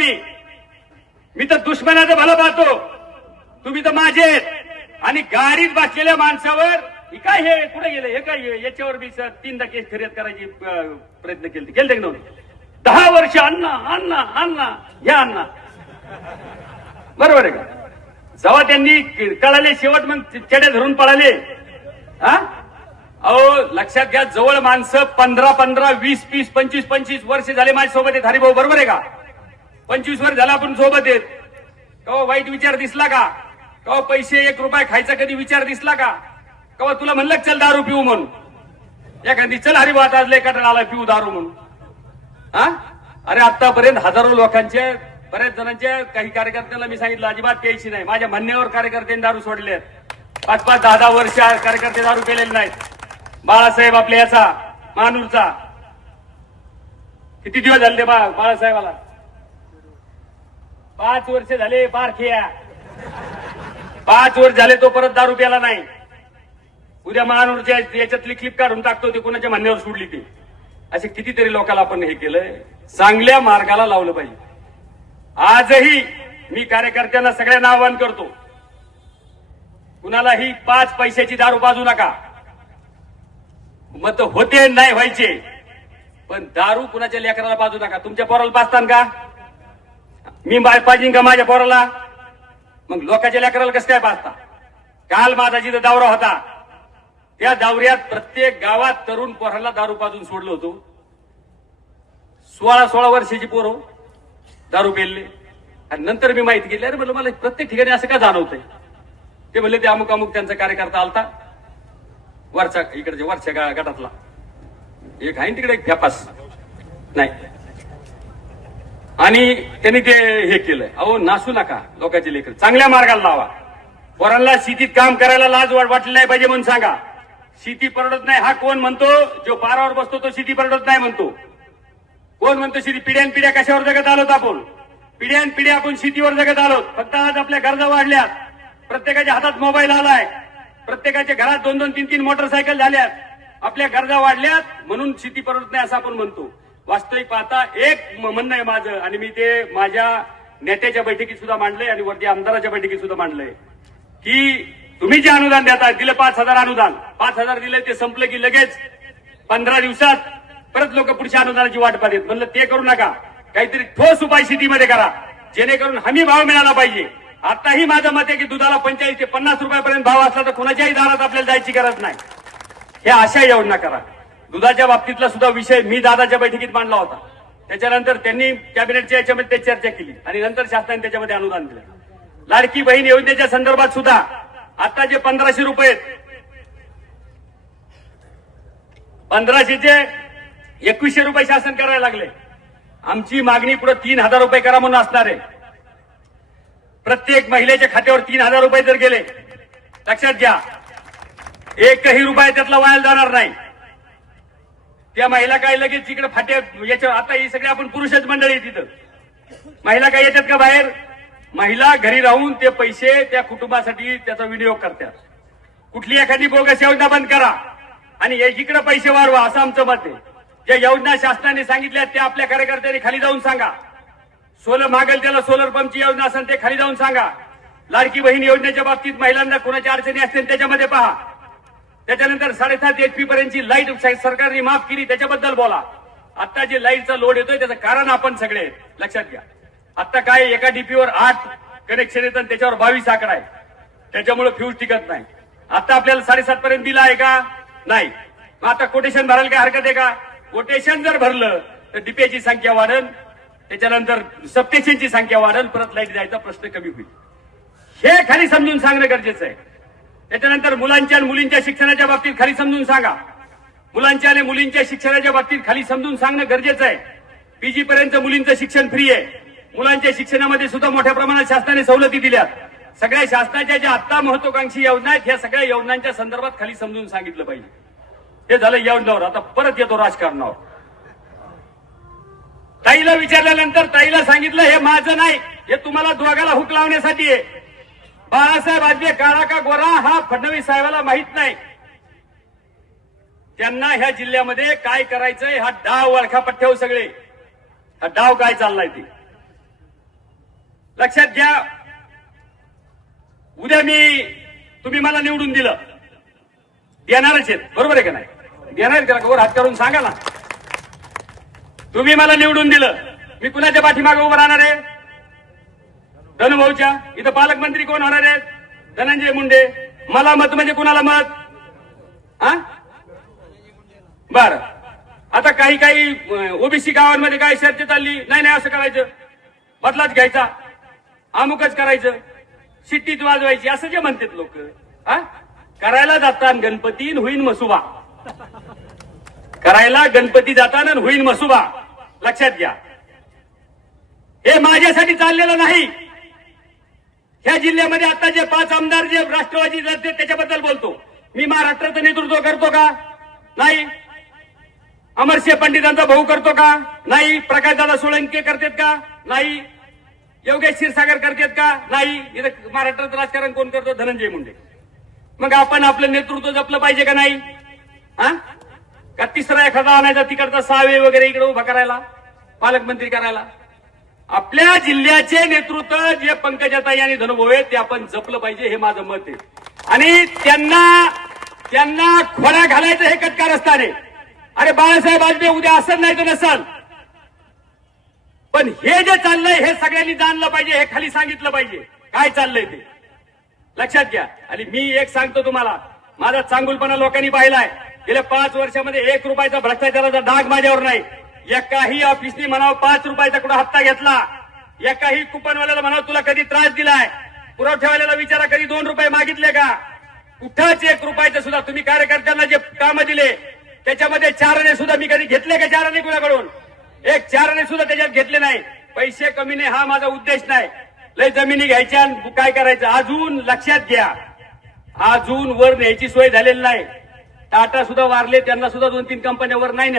मी मी तर दुश्मनाचं भलं पाहतो. तुम्ही तर माझे आणि गाडीत बसलेल्या माणसावर काय हे? कुठे गेले? हे काय याच्यावर मी सर तीनदा केस खरेदी करायची प्रयत्न केले केले की नव्हते? दहा वर्ष अण्णा अण्णा अण्णा या अण्णा. बरोबर आहे का? जेव्हा त्यांनी कळाले शेवट मग चेड्या धरून पळाले हा? अहो लक्षात घ्या जवळ माणसं पंधरा पंधरा वीस वीस पंचवीस पंचवीस वर्ष झाले माझ्या सोबत हरिभाऊ बरोबर आहे का? पंचवीस वर्ष झाला आपण सोबत आहेत कवा वाईट विचार दिसला का? कवा पैसे एक रुपया खायचा कधी विचार दिसला का? कवा तुला म्हणलं चल दारू पिऊ म्हणून? एखादी चल हरी वाट आज लय आला पिऊ दारू म्हणून. हा? अरे आतापर्यंत हजारो लोकांचे बऱ्याच जणांच्या काही कार्यकर्त्यांना मी सांगितलं अजिबात प्यायची नाही. माझ्या म्हणण्यावर कार्यकर्त्यांनी दारू सोडले पाच पाच दहा दहा वर्ष कार्यकर्ते दारू केलेले नाहीत. बाळासाहेब आपल्या याचा मानूरचा. किती दिवस झाले ते बा बाळासाहेबाला? पाच वर्ष झाले पारखिया पाच वर्ष झाले तो परत दारू प्याला नाही. उद्या महानूरच्या याच्यातली क्लिप काढून टाकतो ते कोणाच्या म्हणण्यावर सोडली ती. असे कितीतरी लोकांना आपण हे केलंय. चांगल्या मार्गाला लावलं पाहिजे. आजही मी कार्यकर्त्यांना सगळ्यांना आवाहन करतो कुणालाही पाच पैशाची दारू बाजू नका. मत होते नाही व्हायचे पण दारू कुणाच्या लेकराला बाजू नका. तुमच्या पोराला पाजतान का? मी बाय पाहिजे का माझ्या पोराला? मग लोकांच्या लेकराला कसं काय पाहता? काल माझा जिथं दौरा होता त्या दौऱ्यात प्रत्येक गावात तरुण पोराला दारू पाजून सोडलं होतो. सोळा सोळा वर्षाची पोरं दारू पेलले. आणि नंतर मी माहिती घेतली अरे म्हणलं मला प्रत्येक ठिकाणी असं का जाणवतंय? ते म्हणले ते अमुक अमुक त्यांचा कार्यकर्ता आलता वरच्या इकडच्या वरच्या गटातला. एक आहे तिकडे एक फॅपास नाही. आणि त्यांनी ते हे केलं. अहो नासू नका लोकांचे लेकर. चांगल्या मार्गाला लावा. पोरांना शेतीत काम करायला लाज वाट वाटली नाही पाहिजे म्हणून सांगा. शेती परवडत नाही. हा कोण म्हणतो? जो पारावर बसतो तो शेती परवडत नाही म्हणतो. कोण म्हणतो शेती पिढ्यान पिढ्या कशावर जगत आलोत आपण? पिढ्यान पिढ्या आपण शेतीवर जगत आलोत. फक्त आज आपल्या गरजा वाढल्यात. प्रत्येकाच्या हातात मोबाईल आलाय. प्रत्येकाच्या घरात दोन दोन तीन तीन मोटरसायकल झाल्यात. आपल्या गरजा वाढल्यात. म्हणून शेती परवडत नाही असं आपण म्हणतो. वास्तविक पाहता एक म्हणणं आहे माझं आणि मी ते माझ्या नेत्याच्या बैठकीत सुद्धा मांडलंय आणि वरती आमदाराच्या बैठकीत सुद्धा मांडलंय. की तुम्ही जे अनुदान देता दिलं पाच हजार अनुदान. पाच हजार दिलं ते संपलं की लगेच पंधरा दिवसात परत लोक पुढच्या अनुदानाची वाट पाहतात म्हणलं ते करू नका. काहीतरी ठोस उपाय शेतीमध्ये करा. जेणेकरून हमी भाव मिळाला पाहिजे. आताही माझं मत आहे की दुधाला पंचेचाळीस ते पन्नास रुपयापर्यंत भाव असला तर कुणाच्याही दारात आपल्याला जायची गरज नाही. हे अशा योजना करा. दुधाच्या बाबतीतला सुद्धा विषय मी दादाच्या बैठकीत मांडला होता. त्याच्यानंतर त्यांनी कॅबिनेटच्या याच्यामध्ये ते चर्चा केली आणि नंतर शासनाने त्याच्यामध्ये अनुदान दिलं. लाडकी बहीण योजनेच्या संदर्भात सुद्धा आता जे पंधराशे रुपये आहेत, पंधराशेचे एकवीसशे रुपये शासन करायला लागले आमची मागणी पुढे तीन हजार रुपये करा म्हणून असणार आहे. प्रत्येक महिलेच्या खात्यावर तीन हजार रुपये जर गेले लक्षात घ्या एकही रुपया त्यातला वाया जाणार नाही. त्या महिला काय लगेच तिकडे फाटे याच्या आता ही सगळे आपण पुरुषच मंडळी तिथं महिला काय येतात का बाहेर? महिला घरी राहून ते पैसे त्या कुटुंबासाठी त्याचा विनियोग करतात. कुठली एखादी बोगस योजना बंद करा आणि इकडे पैसे वाढवा असं आमचं मत आहे. ज्या योजना शासनाने सांगितल्या त्या आपल्या कार्यकर्त्यांनी खाली जाऊन सांगा. सोलर मागेल त्याला सोलर पंपची योजना असेल ते खाली जाऊन सांगा. लाडकी बहीण योजनेच्या बाबतीत महिलांना कोणाच्या अडचणी असतील त्याच्यामध्ये पहा. त्याच्यानंतर साडेसात एचपी पर्यंतची लाइट सरकारने माफ केली त्याच्याबद्दल बोला. आता जे लाईटचा लोड येतोय त्याचं कारण आपण सगळे लक्षात घ्या. आता काय एका डीपीवर आठ कनेक्शन येतं आणि त्याच्यावर बावीस आकडा आहे. त्याच्यामुळे फ्यूज टिकत नाही. आता आपल्याला साडेसात पर्यंत दिला आहे का? नाही. मग आता कोटेशन भरायला काय हरकत आहे का? कोटेशन जर भरलं तर डीपीची संख्या वाढेल. त्याच्यानंतर सबस्टेशनची संख्या वाढेल. परत लाइट जायचा प्रश्न कमी होईल. हे खाली समजून सांगणं गरजेचं आहे. त्याच्यानंतर मुलांच्या आणि मुलींच्या शिक्षणाच्या बाबतीत खाली समजून सांगा. मुलांच्या आणि मुलींच्या शिक्षणाच्या बाबतीत खाली समजून सांगणं गरजेचं आहे. पीजी पर्यंत मुलींचं शिक्षण फ्री आहे. मुलांच्या शिक्षणामध्ये सुद्धा मोठ्या प्रमाणात शासनाने सवलती दिल्यात. सगळ्या शासनाच्या ज्या आत्ता महत्वाकांक्षी योजना आहेत ह्या सगळ्या योजनांच्या संदर्भात खाली समजून सांगितलं पाहिजे. हे झालं योजनावर आता परत येतो राजकारणावर. ताईला विचारल्यानंतर ताईला सांगितलं हे माझं नाही. हे तुम्हाला दोघाला हुक लावण्यासाठी आहे. बाळासाहेब आजबे काळा का गोरा हा फडणवीस साहेबाला माहीत नाही. त्यांना ह्या जिल्ह्यामध्ये काय करायचंय हा डाव वळखा पठ्ठ्याव सगळे. हा डाव काय चाललाय ते? लक्षात घ्या. उद्या मी तुम्ही मला निवडून दिलं. देणारच आहेत. बरोबर आहे का नाही? देणार का? वर हात करून सांगा ना. तुम्ही मला निवडून दिलं. मी कुणाच्या पाठीमागे उभं राहणार आहे? धनुभाऊच्या इथं पालकमंत्री कोण होणार आहेत? धनंजय मुंडे. मला मत म्हणजे कुणाला मत? हा? बर. आता काही काही ओबीसी गावांमध्ये काय चर्चा चालली? नाही नाही असं करायचं. बदलाच घ्यायचा. अमुकच करायचं. शिट्टीत वाजवायची असं जे म्हणतात लोक. हा? करायला जातात गणपती होईन मसुबा. करायला गणपती जाताना होईन मसुबा. लक्षात घ्या. हे माझ्यासाठी चाललेलं नाही. ह्या जिल्ह्यामध्ये आता जे पाच आमदार जे राष्ट्रवादी लढते त्याच्याबद्दल बोलतो. मी महाराष्ट्राचं नेतृत्व करतो का? नाही. अमरसिंह पंडितांचा भाऊ करतो का? नाही. प्रकाशदादा सोळंके करतात का? नाही. योगेश क्षीरसागर करतात का? नाही. इथं महाराष्ट्राचं राजकारण कोण करतो? धनंजय मुंडे. मग आपण आपलं नेतृत्व जपलं पाहिजे का नाही? हा का तिसरा एखादा आणायचा तिकडचा सहावे वगैरे इकडे उभा करायला? पालकमंत्री करायला? आपल्या जिल्ह्याचे नेतृत्व जे पंकजाताई आणि धनुभाऊ आहेत ते आपण जपलं पाहिजे हे माझं मत आहे. आणि त्यांना त्यांना खोड्या घालायचं हे कटकारस्थान असताने अरे बाळासाहेब आजबे उद्या असं नाही तर नसल. पण हे जे चाललंय हे सगळ्यांनी जाणलं पाहिजे हे खाली सांगितलं पाहिजे. काय चाललंय ते? लक्षात घ्या. आणि मी एक सांगतो तुम्हाला माझा चांगुलपणा लोकांनी पाहिलाय. गेल्या पाच वर्षामध्ये एक रुपयाचा भ्रष्टाचाराचा डाग माझ्यावर नाही. एकाही ऑफिसनी म्हणावं पाच रुपयाचा कुठं हप्ता घेतला? एकाही कुपनवाल्याला म्हणावं तुला कधी त्रास दिलाय? पुरवठ्यावाल्याला विचारा कधी दोन रुपये मागितले का? कुठाच एक रुपयाचं सुद्धा तुम्ही कार्यकर्त्यांना जे कामं दिले त्याच्यामध्ये चारणे सुद्धा मी कधी घेतले का चारणे कुणाकडून? एक चारणे सुद्धा त्याच्यात घेतले नाही. पैसे कमीने हा माझा उद्देश नाही. लय जमिनी घ्यायच्या आणि काय करायचं? अजून लक्षात घ्या. अजून वर न्यायची सोय झालेली नाही. टाटा सुद्धा वारले त्यांना सुद्धा दोन तीन कंपन्या वर नाही